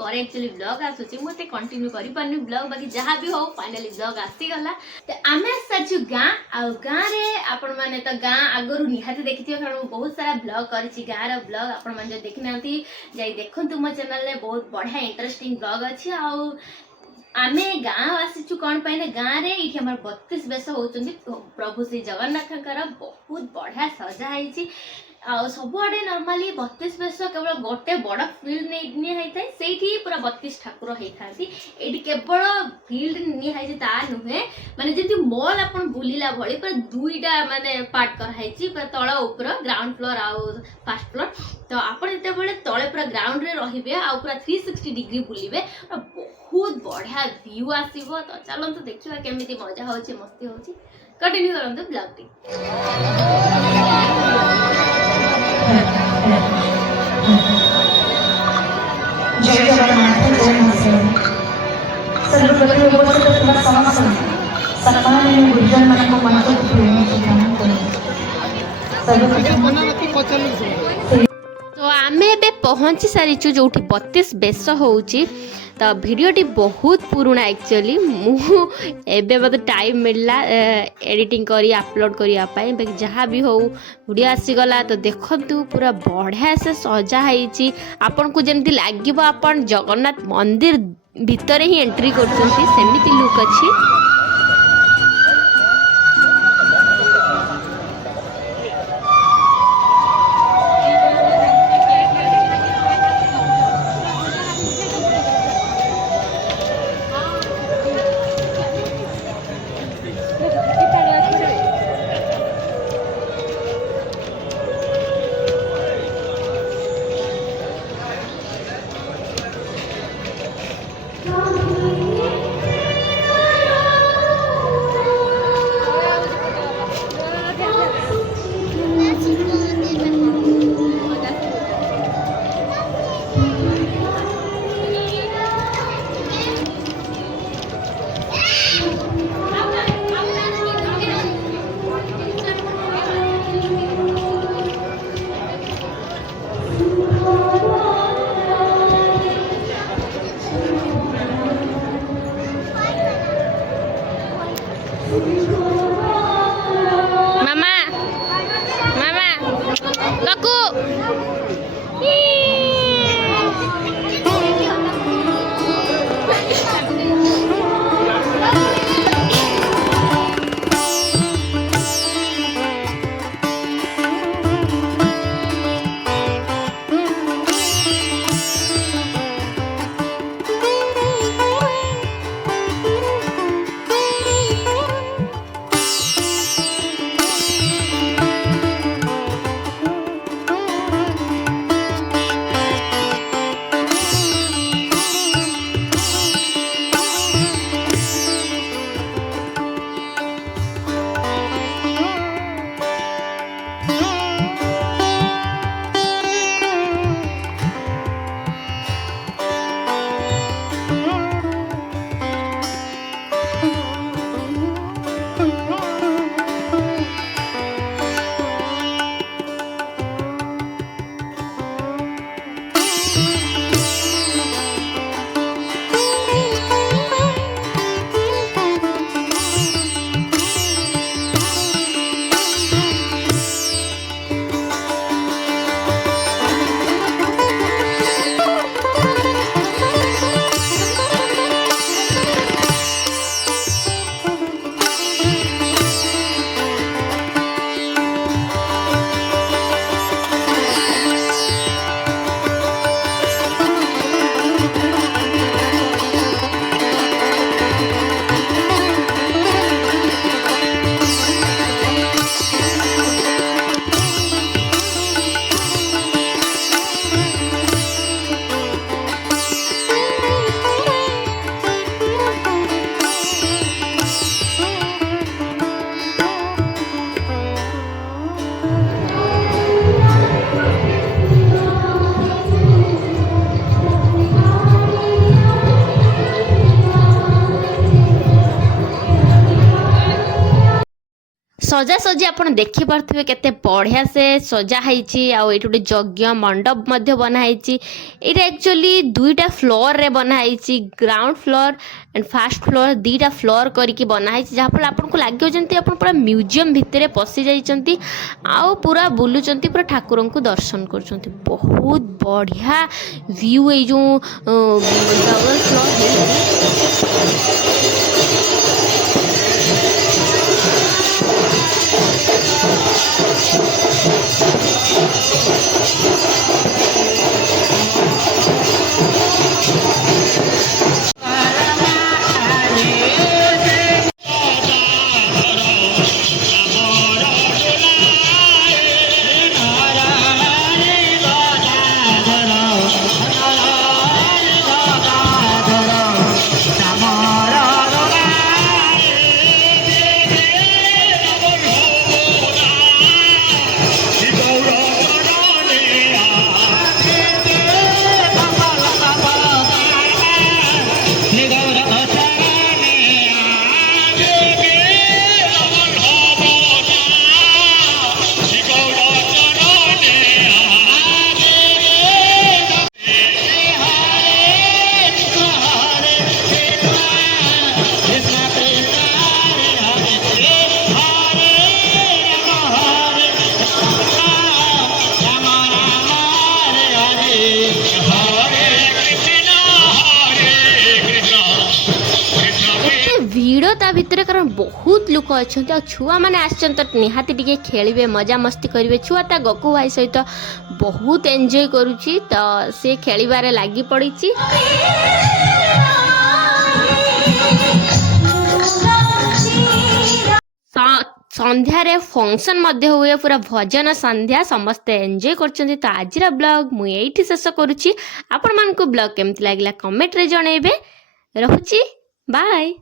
करे actually blog आसुची मते कंटिन्यू करि पानी ब्लॉग बाकी जहाँ भी हो फाइनली ब्लॉग आसी गला तो आमे सचु गाँ आ गाँ रे आपण माने तो गाँ आगरु निहाती देखिथियो कारण बहुत सारा ब्लॉग करछि गाँ रा ब्लॉग आपण माने जो देखि नांती जाई देखंतु मो चैनल रे बहुत बढ़िया इंटरेस्टिंग ब्लॉग अछि आ आमे गाँ आसीचु कौन पाइने गाँ रे इठी हमर 32 बेस होउचंदी प्रभु श्री जगन्नाथकर बहुत बढ़िया सजा है आ सबुआडे नॉर्मली 32 बेस केवल गोटे बड़ फील्ड नहीं होता है से पूरा 32 ठाकुर होता ये केवल फील्ड नहीं है ता नुहे माने जति मॉल अपन बुलिला भली पूरा दुईटा माने पार्ट कराई पूरा तल ऊपर ग्राउंड फ्लोर आउ फर्स्ट फ्लोर तो आपण जते बेले तले पूरा ग्राउंड रे रहिबे आ पूरा 360 डिग्री बुलिबे बहुत बढ़िया व्यू आसीबो तो चलंतु देखिबा केमिति मजा होची मस्ती होची कंटिन्यू करंतु ब्लॉग टी जय जगन्नाथ जय मां सर्वपति उपस्थित समस्त सम्माननीय गुरुजन मन को मंत्र प्रेम से प्रणाम करें। तो आमे एबे पहुंची सारिचु जोठी 32 बेस होउची तो वीडियोटी बहुत पुराना एक्चुअली मु एबे मत टाइम मिलला एडिटिंग करी अपलोड करिया पाई बाकी जहाँ भी हो वीडियो आसीगला तो देखंतु पूरा बढ़िया से सजा है आपन को जेमती लागिबो आपन जगन्नाथ मंदिर भितर ही एंट्री करछंती सेमिति लुक अछि। सजासजी आपण देखि पारथिबे केते बढ़िया से सजा हैछि आ एठु गोटे यज्ञ मंडप मध्य बना हैछि। एटा एक्चुअली दुईटा फ्लोर रे बना हैछि, ground floor and first floor दुईटा फ्लोर करके बना हैछि, जहाँ फल आपन को लाग्यो जंती आपन पूरा म्यूजियम भितरे पसि जाइचंती आ पूरा बुलुचंती, पूरा ठाकुरन को दर्शन करचंती। बहुत बढ़िया व्यू ए जो डबल फ्लोर है। भिड़ ता भितर कारण बहुत लोक अच्छा छुआ मैंने आसन तो निहाती टिके खेलिए मजा मस्ती करेंगे। छुआ ता गकु भाई सहित बहुत एंजॉय करुच्ची, तो सी खेल लगी पड़ी। संध्यारे फंक्शन मध्य हुए, पूरा भजन संध्या समस्ते एंजॉय करछन्ती। तो आज ब्लॉग मु एठी शेष करुच्ची। आपण मानकु ब्लॉग केमति लागला कमेंट रे जणेबे। रहुची, बाय।